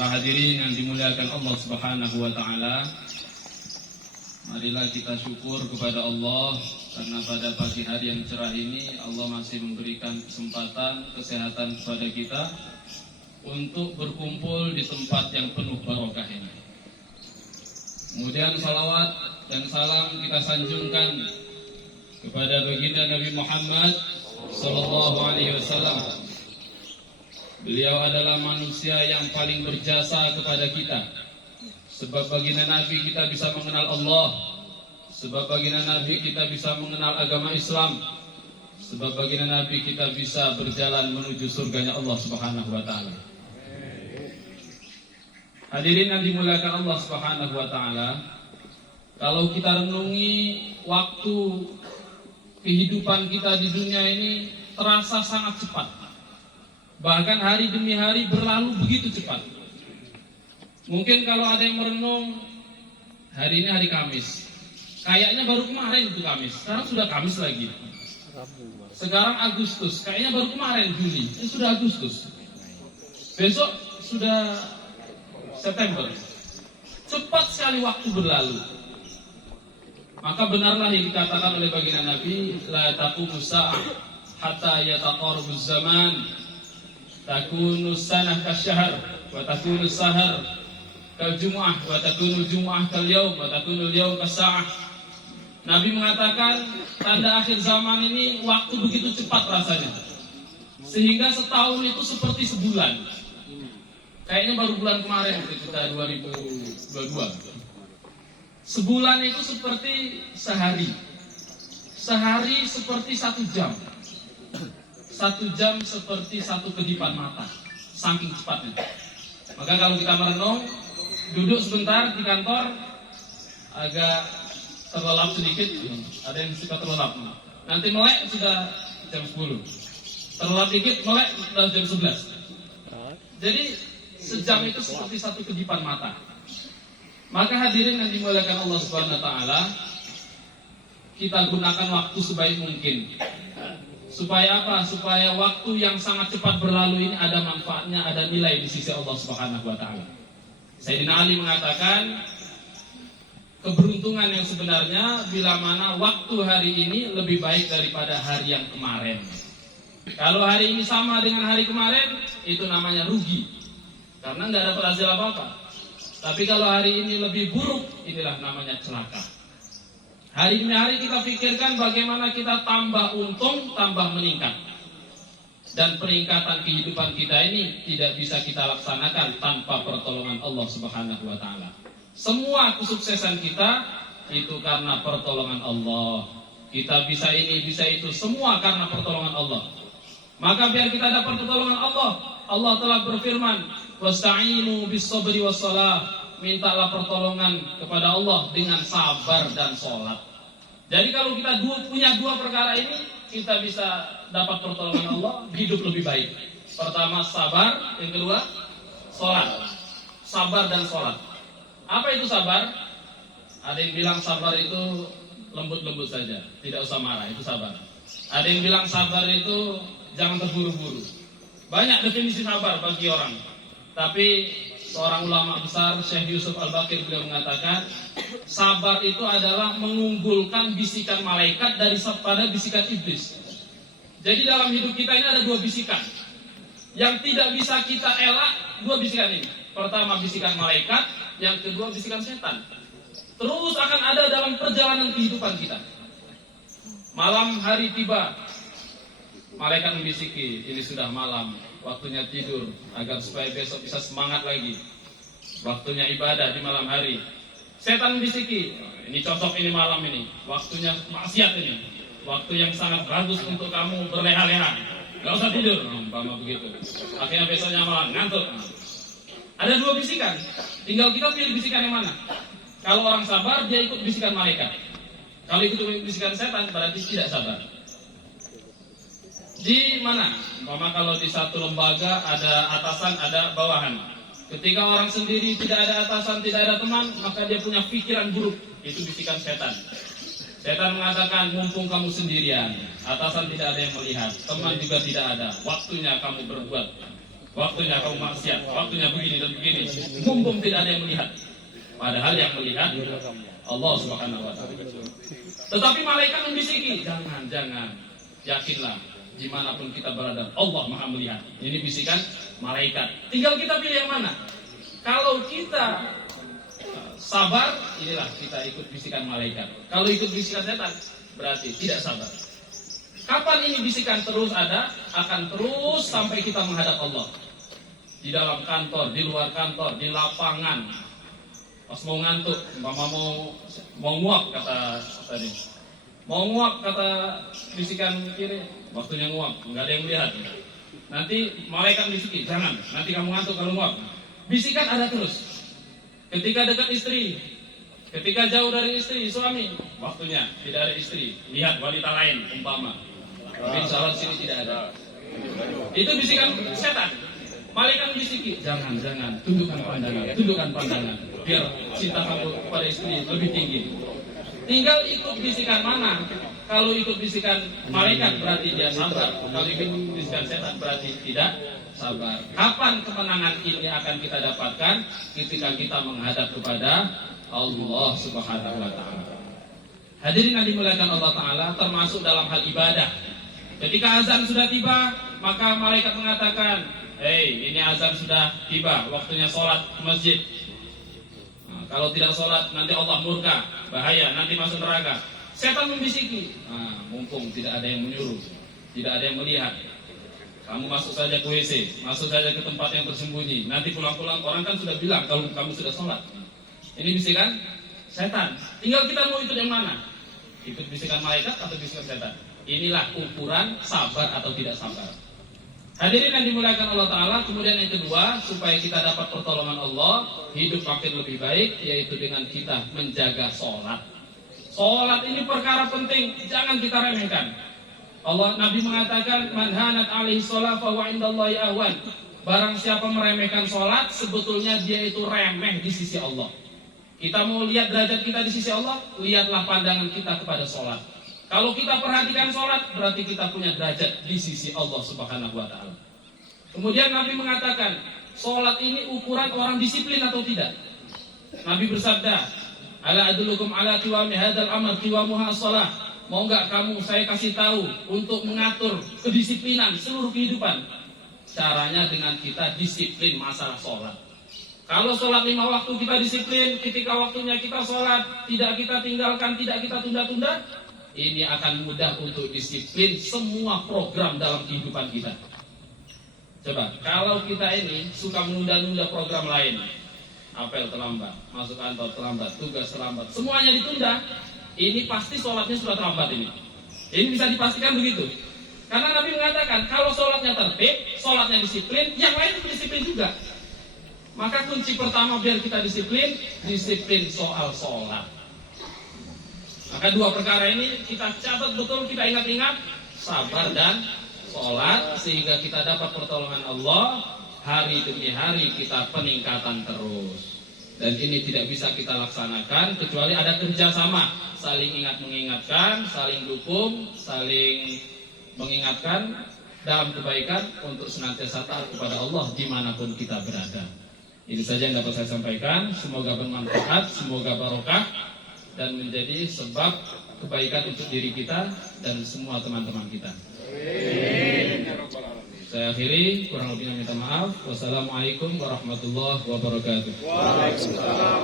Para hadirin yang dimuliakan Allah Subhanahu wa taala, marilah kita syukur kepada Allah karena pada pagi hari yang cerah ini Allah masih memberikan kesempatan, kesehatan kepada kita untuk berkumpul di tempat yang penuh barokah ini. Kemudian salawat dan salam kita sanjungkan kepada baginda Nabi Muhammad sallallahu alaihi wasallam. Beliau adalah manusia yang paling berjasa kepada kita. Sebab baginda Nabi kita bisa mengenal Allah. Sebab baginda Nabi kita bisa mengenal agama Islam. Sebab baginda Nabi kita bisa berjalan menuju surganya Allah Subhanahu wa taala. Hadirin yang dimuliakan Allah Subhanahu wa taala, kalau kita renungi waktu kehidupan kita di dunia ini terasa sangat cepat. Bahkan hari demi hari berlalu begitu cepat. Mungkin kalau ada yang merenung, hari ini hari Kamis, kayaknya baru kemarin itu Kamis. Sekarang sudah Kamis lagi. Sekarang Agustus, kayaknya baru kemarin Juli. Ini sudah Agustus. Besok sudah September. Cepat sekali waktu berlalu. Maka benarlah yang dikatakan oleh baginda Nabi, la taqumu sa'ah hatta yataqarrabu zaman. Takunu sanah kasyahr wa takunu sahar kal jumu'ah wa takunu jumu'ah kal yaum wa takunu yaum kasa'ah. Nabi mengatakan tanda akhir zaman ini waktu begitu cepat rasanya, sehingga setahun itu seperti sebulan. Kayaknya baru bulan kemarin kita 2022. Sebulan itu seperti sehari. Sehari seperti 1 jam. 1 jam seperti 1 kedipan mata, saking cepatnya. Maka kalau kita merenung, duduk sebentar di kantor, agak terlelap sedikit, ada yang suka terlelap. Nanti melek sudah jam 10, terlelap dikit melek sudah jam 11. Jadi sejam itu seperti 1 kedipan mata. Maka hadirin yang dimuliakan Allah Subhanahu wa taala, kita gunakan waktu sebaik mungkin. Supaya apa? Supaya waktu yang sangat cepat berlalu ini ada manfaatnya, ada nilai di sisi Allah Subhanahu wa taala. Sayyidina Ali mengatakan, keberuntungan yang sebenarnya bila mana waktu hari ini lebih baik daripada hari yang kemarin. Kalau hari ini sama dengan hari kemarin, itu namanya rugi, karena nggak dapat hasil apa-apa. Tapi kalau hari ini lebih buruk, inilah namanya celaka. Hari demi hari kita pikirkan bagaimana kita tambah untung, tambah meningkat. Dan peningkatan kehidupan kita ini tidak bisa kita laksanakan tanpa pertolongan Allah Subhanahu wa taala. Semua kesuksesan kita itu karena pertolongan Allah. Kita bisa ini, bisa itu, semua karena pertolongan Allah. Maka biar kita dapat pertolongan Allah, Allah telah berfirman, "Wasta'inu bis-sabri was-shalah." Mintalah pertolongan kepada Allah dengan sabar dan sholat. Jadi kalau kita punya 2 perkara ini, kita bisa dapat pertolongan Allah, hidup lebih baik. Pertama sabar, yang kedua sholat. Sabar dan sholat. Apa itu sabar? Ada yang bilang sabar itu lembut-lembut saja, tidak usah marah, itu sabar. Ada yang bilang sabar itu jangan terburu-buru. Banyak definisi sabar bagi orang. Tapi seorang ulama besar, Syekh Yusuf Al-Bakir, beliau mengatakan, sabar itu adalah mengunggulkan bisikan malaikat daripada bisikan iblis. Jadi dalam hidup kita ini ada 2 bisikan yang tidak bisa kita elak. 2 bisikan ini, pertama bisikan malaikat, yang kedua bisikan setan. Terus akan ada dalam perjalanan kehidupan kita. Malam hari tiba, malaikat membisiki, ini sudah malam, waktunya tidur, agar supaya besok bisa semangat lagi. Waktunya ibadah di malam hari. Setan membisiki, ini cocok ini malam ini, waktunya maksiat ini, waktu yang sangat bagus untuk kamu berleha-leha, gak usah tidur, umpama begitu. Akhirnya besoknya malam ngantuk. Ada 2 bisikan, tinggal kita pilih bisikan yang mana. Kalau orang sabar, dia ikut bisikan malaikat. Kalau ikut bisikan setan, berarti tidak sabar. Di mana? Umpama kalau di satu lembaga ada atasan, ada bawahan. Ketika orang sendiri tidak ada atasan, tidak ada teman, maka dia punya pikiran buruk. Itu bisikan setan. Setan mengatakan, mumpung kamu sendirian, atasan tidak ada yang melihat, teman juga tidak ada, waktunya kamu berbuat waktunya kamu maksiat, waktunya begini dan begini, mumpung tidak ada yang melihat. Padahal yang melihat Allah Subhanahu wa taala. Tetapi malaikat membisiki, jangan, yakinlah, dimanapun kita berada, Allah Maha melihat. Ini bisikan malaikat. Tinggal kita pilih yang mana. Kalau kita sabar, inilah kita ikut bisikan malaikat. Kalau ikut bisikan setan, berarti tidak sabar. Kapan ini bisikan terus ada? Akan terus sampai kita menghadap Allah. Di dalam kantor, di luar kantor, di lapangan. Pas mau ngantuk, mau nguap kata tadi. Mau nguap kata bisikan kiri, waktunya nguap, nggak ada yang melihat. Nanti malaikat bisiki, jangan, nanti kamu ngantuk kalau nguap. Bisikan ada terus. Ketika dekat istri, ketika jauh dari istri, suami, waktunya tidak ada istri. Lihat wanita lain, umpama. Tapi insya Allah sini tidak ada. Itu bisikan setan. Malaikat bisiki, jangan, tundukkan pandangan, biar cinta kamu kepada istri lebih tinggi. Tinggal ikut bisikan mana. Kalau ikut bisikan malaikat berarti dia sabar. Kalau ikut bisikan setan berarti tidak sabar. Kapan kemenangan ini akan kita dapatkan? Ketika kita menghadap kepada Allah Subhanahu wa taala. Hadirin yang dimuliakan Allah taala, termasuk dalam hal ibadah. Ketika azan sudah tiba, maka malaikat mengatakan, "Hei, ini azan sudah tiba, waktunya sholat ke masjid." Nah, kalau tidak sholat, nanti Allah murka, bahaya, nanti masuk neraka. Setan membisiki, mumpung tidak ada yang menyuruh, tidak ada yang melihat, kamu masuk saja ke WC, masuk saja ke tempat yang tersembunyi. Nanti pulang-pulang orang kan sudah bilang kalau kamu sudah sholat. Ini bisikan setan. Tinggal kita mau ikut yang mana? Ikut bisikan malaikat atau bisikan setan? Inilah ukuran sabar atau tidak sabar. Hadirin yang dimuliakan Allah Ta'ala. Kemudian yang kedua, supaya kita dapat pertolongan Allah, hidup makin lebih baik, yaitu dengan kita menjaga sholat. Sholat ini perkara penting, jangan kita remehkan. Nabi mengatakan, "Man hanat alaihi sholat fa huwa indallahi ahwan." Barang siapa meremehkan sholat, sebetulnya dia itu remeh di sisi Allah. Kita mau lihat derajat kita di sisi Allah, lihatlah pandangan kita kepada sholat. Kalau kita perhatikan sholat, berarti kita punya derajat di sisi Allah Subhanahu wa ta'ala. Kemudian Nabi mengatakan, sholat ini ukuran orang disiplin atau tidak. Nabi bersabda, "Ala adullukum ala qiwami hadzal amal qiwamuha shalah." Mau enggak kamu saya kasih tahu untuk mengatur kedisiplinan seluruh kehidupan? Caranya dengan kita disiplin masalah sholat. Kalau sholat 5 waktu kita disiplin, ketika waktunya kita sholat, tidak kita tinggalkan, tidak kita tunda-tunda, ini akan mudah untuk disiplin semua program dalam kehidupan kita. Coba, kalau kita ini suka menunda-nunda program lain, apel terlambat, masuk kantor terlambat, tugas terlambat, semuanya ditunda, ini pasti sholatnya sudah terlambat ini. Ini bisa dipastikan begitu. Karena Nabi mengatakan, kalau sholatnya tertib, sholatnya disiplin, yang lain itu disiplin juga. Maka kunci pertama biar kita disiplin soal sholat. Maka 2 perkara ini kita catat betul, kita ingat-ingat, sabar dan sholat, sehingga kita dapat pertolongan Allah. Hari demi hari kita peningkatan terus. Dan ini tidak bisa kita laksanakan kecuali ada kerjasama, saling ingat-mengingatkan, saling dukung, saling mengingatkan dalam kebaikan untuk senantiasa taat kepada Allah dimanapun kita berada. Ini saja yang dapat saya sampaikan. Semoga bermanfaat, semoga barokah, dan menjadi sebab kebaikan untuk diri kita dan semua teman-teman kita. Saya akhiri, kurang lebihnya minta maaf. Wassalamualaikum warahmatullahi wabarakatuh. Waalaikumsalam.